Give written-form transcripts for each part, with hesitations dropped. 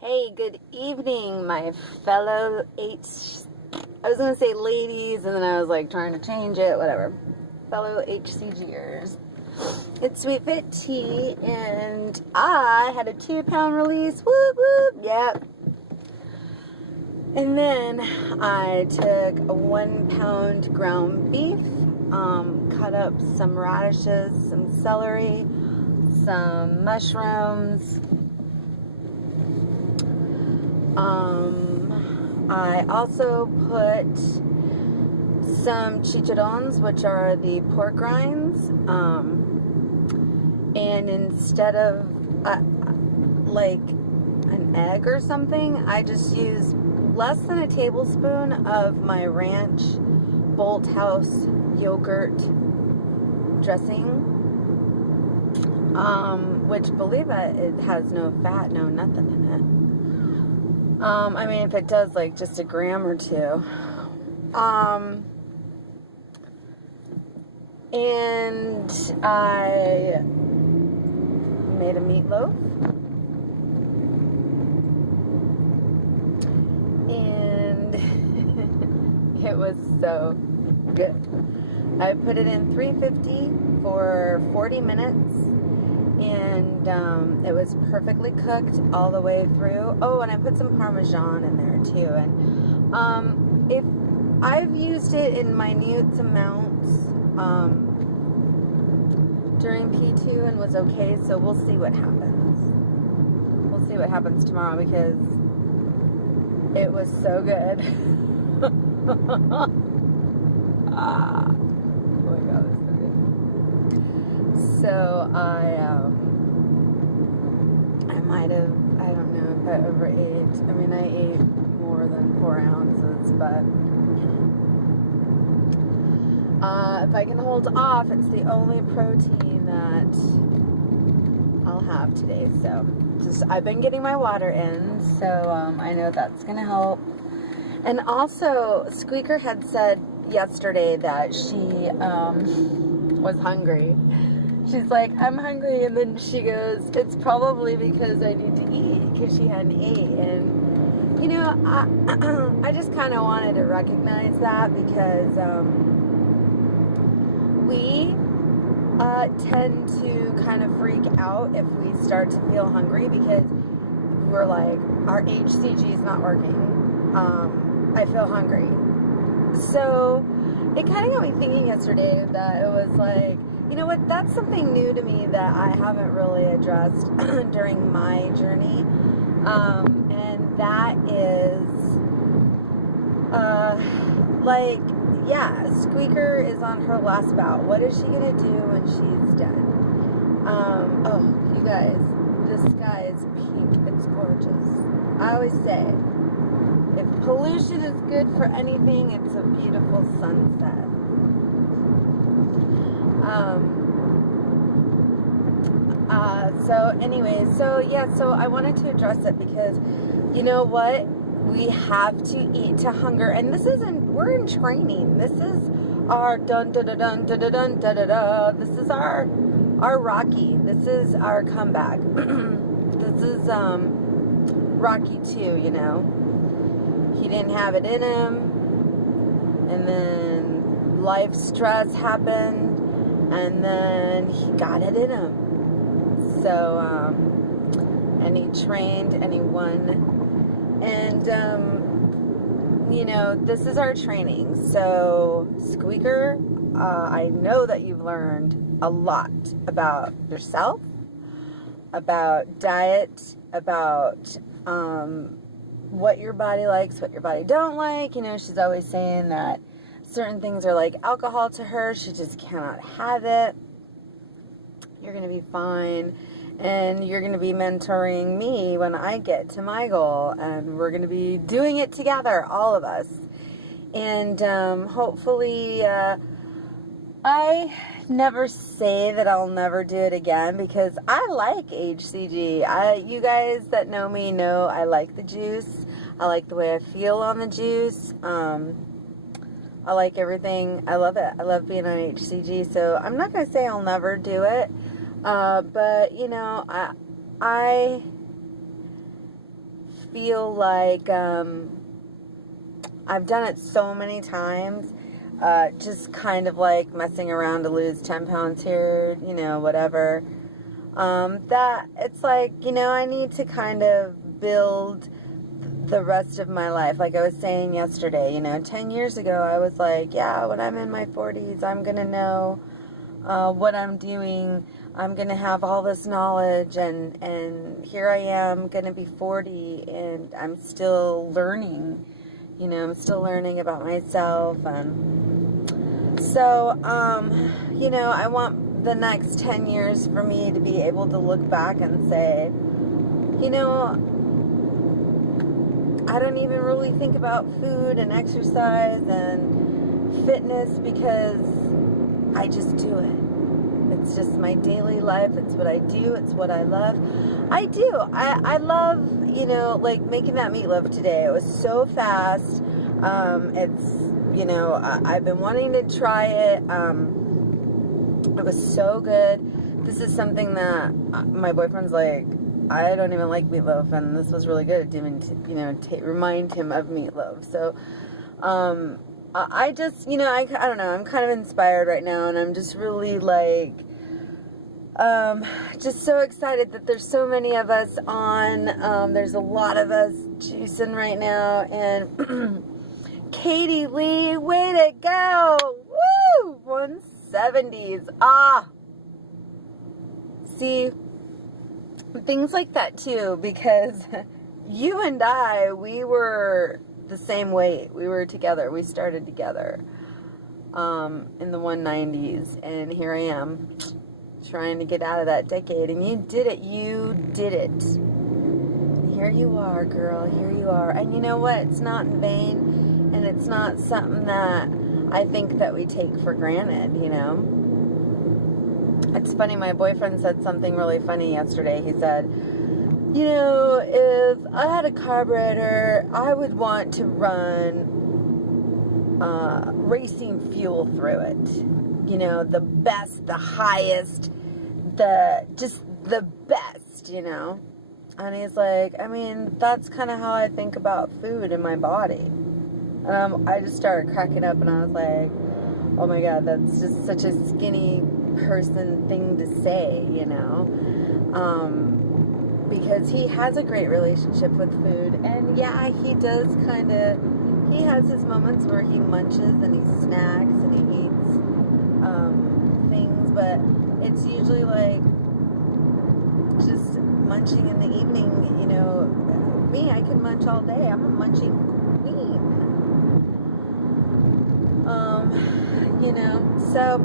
Hey, good evening, my fellow I was going to say ladies, and then I was like trying to change it, whatever. Fellow HCGers. It's Sweet Fit Tea, and I had a 2-pound release. Whoop, whoop, yep. And then I took a 1-pound ground beef, cut up some radishes, some celery, some mushrooms. I also put some chicharrones, which are the pork rinds, and instead of like an egg or something, I just used less than a tablespoon of my ranch Bolthouse yogurt dressing, which, believe it has no fat, no nothing in it. I mean, if it does, like, just a gram or two. And I made a meatloaf. And it was so good. I put it in 350 for 40 minutes. And it was perfectly cooked all the way through. Oh, and I put some Parmesan in there too. And if I've used it in minute amounts during P2 and was okay, so we'll see what happens. We'll see what happens tomorrow because it was so good. Oh my God, it's so good. So I might have, I don't know if I overate. I mean, I ate more than 4 ounces, but if I can hold off, it's the only protein that I'll have today. So I've been getting my water in, so I know that's gonna help. And also, Squeaker had said yesterday that she was hungry. She's like, I'm hungry, and then she goes, it's probably because I need to eat, because she hadn't ate. And, you know, I just kind of wanted to recognize that because we tend to kind of freak out if we start to feel hungry because we're like, our HCG is not working. I feel hungry. So it kind of got me thinking yesterday that it was like, you know what, that's something new to me that I haven't really addressed during my journey. And that is, like, yeah, Squeaker is on her last bout. What is she going to do when she's done? Oh, you guys, the sky is pink. It's gorgeous. I always say, if pollution is good for anything, it's a beautiful sunset. So anyway, so I wanted to address it because, you know what, we have to eat to hunger, and we're in training. This is our dun dun dun dun dun dun dun dun dun. This is our Rocky. This is our comeback. This is Rocky 2. You know, he didn't have it in him, and then life stress happened. And then he got it in him. So, and he trained and he won. And, you know, this is our training. So, Squeaker, I know that you've learned a lot about yourself, about diet, about what your body likes, what your body don't like. You know, she's always saying that certain things are like alcohol to her. She just cannot have it. You're going to be fine. And you're going to be mentoring me when I get to my goal. And we're going to be doing it together, all of us. And hopefully, I never say that I'll never do it again because I like HCG. You guys that know me know I like the juice. I like the way I feel on the juice. I like everything. I love it. I love being on HCG. So I'm not going to say I'll never do it. But, you know, I feel like I've done it so many times, just kind of like messing around to lose 10 pounds here, you know, whatever, that it's like, you know, I need to kind of build the rest of my life. Like I was saying yesterday, you know, 10 years ago, I was like, yeah, when I'm in my 40s, I'm going to know what I'm doing. I'm going to have all this knowledge, and here I am going to be 40, and I'm still learning. You know, I'm still learning about myself. And so, you know, I want the next 10 years for me to be able to look back and say, you know, I don't even really think about food and exercise and fitness because I just do it. It's just my daily life. It's what I do. It's what I love. I do. I love, you know, like making that meatloaf today. It was so fast. It's, you know, I've been wanting to try it. It was so good. This is something that my boyfriend's like, I don't even like meatloaf, and this was really good. It didn't, you know, remind him of meatloaf. So, I just, you know, I don't know, I'm kind of inspired right now, and I'm just really like, just so excited that there's so many of us on. There's a lot of us juicing right now, and Katie Lee, way to go! Woo! 170s. See, things like that too, because you and I, we were the same weight. We were together. We started together in the 190s, and here I am trying to get out of that decade, and you did it. You did it. And here you are, girl. Here you are. And you know what? It's not in vain, and it's not something that I think that we take for granted, you know? It's funny, my boyfriend said something really funny yesterday. He said, you know, if I had a carburetor, I would want to run racing fuel through it. You know, the best, the highest, just the best, you know. And he's like, I mean, that's kind of how I think about food in my body. And I just started cracking up, and I was like, oh my God, that's just such a skinny person thing to say, you know, because he has a great relationship with food, and yeah, he does kind of, he has his moments where he munches and he snacks and he eats things, but it's usually like just munching in the evening, you know. Me, I can munch all day. I'm a munching queen. You know, so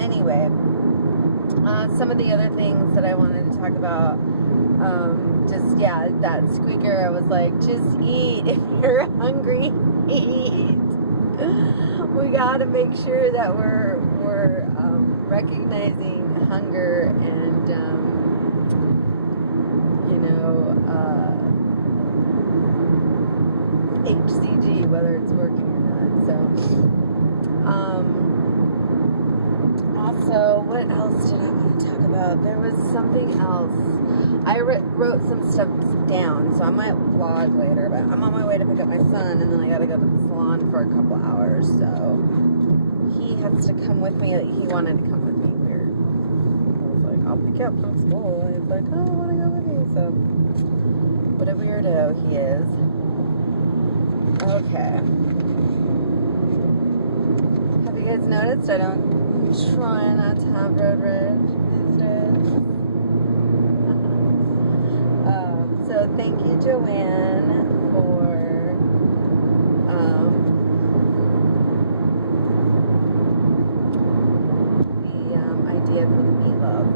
anyway, some of the other things that I wanted to talk about, just, yeah, that squeaker, I was like, just eat. If you're hungry, eat. We gotta make sure that we're recognizing hunger and, you know, HCG, whether it's working or not, so, also, what else did I want to talk about? There was something else. I wrote some stuff down, so I might vlog later, but I'm on my way to pick up my son, and then I gotta go to the salon for a couple hours, so he has to come with me. He wanted to come with me. Weird. I was like, I'll pick you up from school, and he's like, oh, I want to go with you, so what a weirdo he is. Okay. Have you guys noticed I don't try not to have road rage these days? So thank you, Joanne, for the idea for the meatloaf.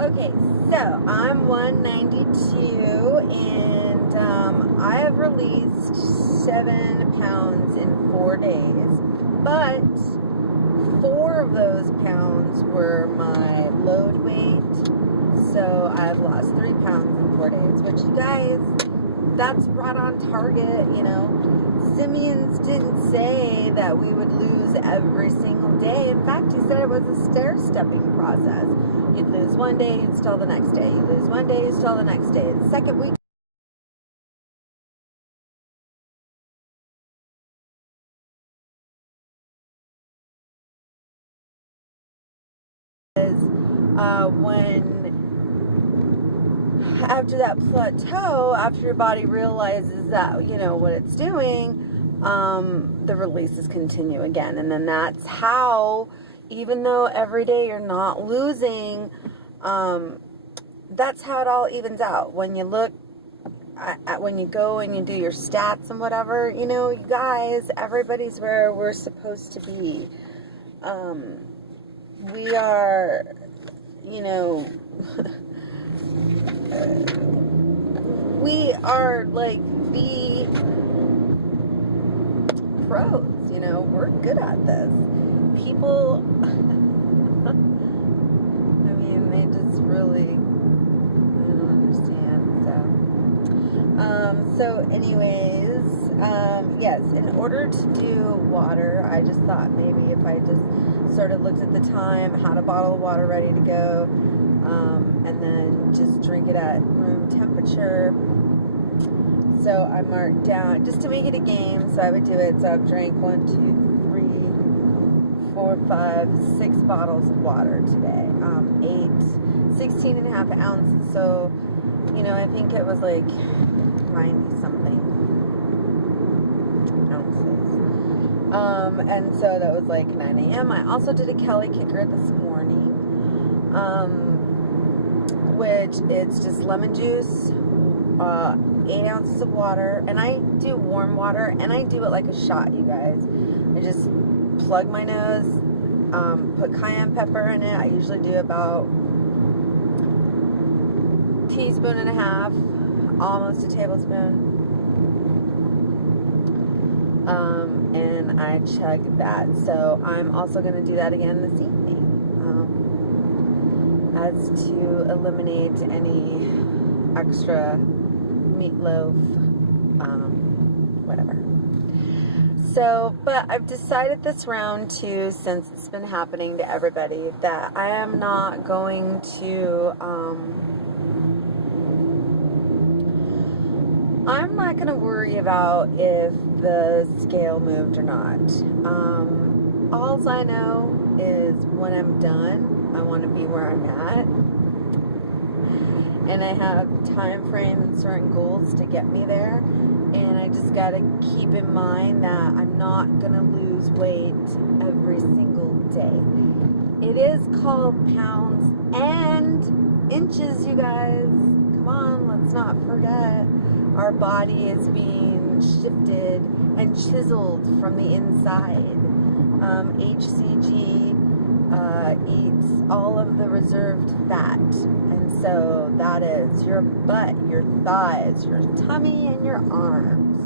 Okay, so I'm 192, and I have released 7 pounds in 4 days, but 4 of those pounds were my load weight, so I've lost 3 pounds in 4 days, which, you guys, that's right on target, you know. Simeon's didn't say that we would lose every single day. In fact, he said it was a stair-stepping process. You'd lose one day, you'd stall the next day. You lose one day, you stall the next day. The second week, because when after that plateau, after your body realizes that, you know, what it's doing, the releases continue again. And then that's how, even though every day you're not losing, that's how it all evens out. When you look at, when you go and you do your stats and whatever, you know, you guys, everybody's where we're supposed to be. We are, you know, we are like the pros, you know, we're good at this. People, I mean, they just really, I don't understand, so anyways, yes, in order to do water, I just thought maybe if I just sort of looked at the time, had a bottle of water ready to go, and then just drink it at room temperature. So I marked down, just to make it a game, so I would do it, so I've drank 1, 2, 3, 4, 5, 6 bottles of water today, 16.5 ounces, so, you know, I think it was like 90 something ounces, and so that was like 9 a.m. I also did a Kelly Kicker this morning, which it's just lemon juice, 8 ounces of water, and I do warm water, and I do it like a shot, you guys. I just plug my nose, put cayenne pepper in it. I usually do about a teaspoon and a half, almost a tablespoon, and I chug that. So I'm also going to do that again this evening, as to eliminate any extra meatloaf, whatever. So, but I've decided this round too, since it's been happening to everybody, that I am not going to, I'm not going to worry about if the scale moved or not. All I know is when I'm done, I want to be where I'm at. And I have time frame and certain goals to get me there. And I just got to keep in mind that I'm not going to lose weight every single day. It is called pounds and inches, you guys. Come on, let's not forget. Our body is being shifted and chiseled from the inside. HCG eats all of the reserved fat. And so that is your butt, your thighs, your tummy, and your arms.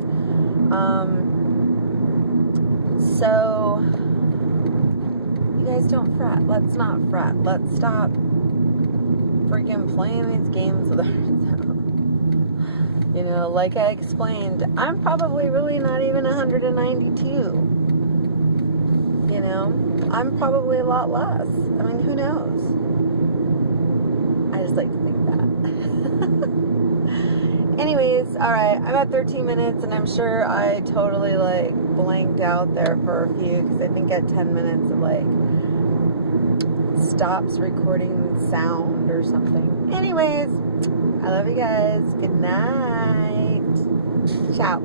So you guys don't fret. Let's not fret. Let's stop freaking playing these games with ourselves. You know, like I explained, I'm probably really not even 192. You know, I'm probably a lot less. I mean, who knows? I just like to think that. Anyways, alright, I'm at 13 minutes, and I'm sure I totally, like, blanked out there for a few, because I think at 10 minutes it, like, stops recording sound or something. Anyways, I love you guys. Good night. Ciao.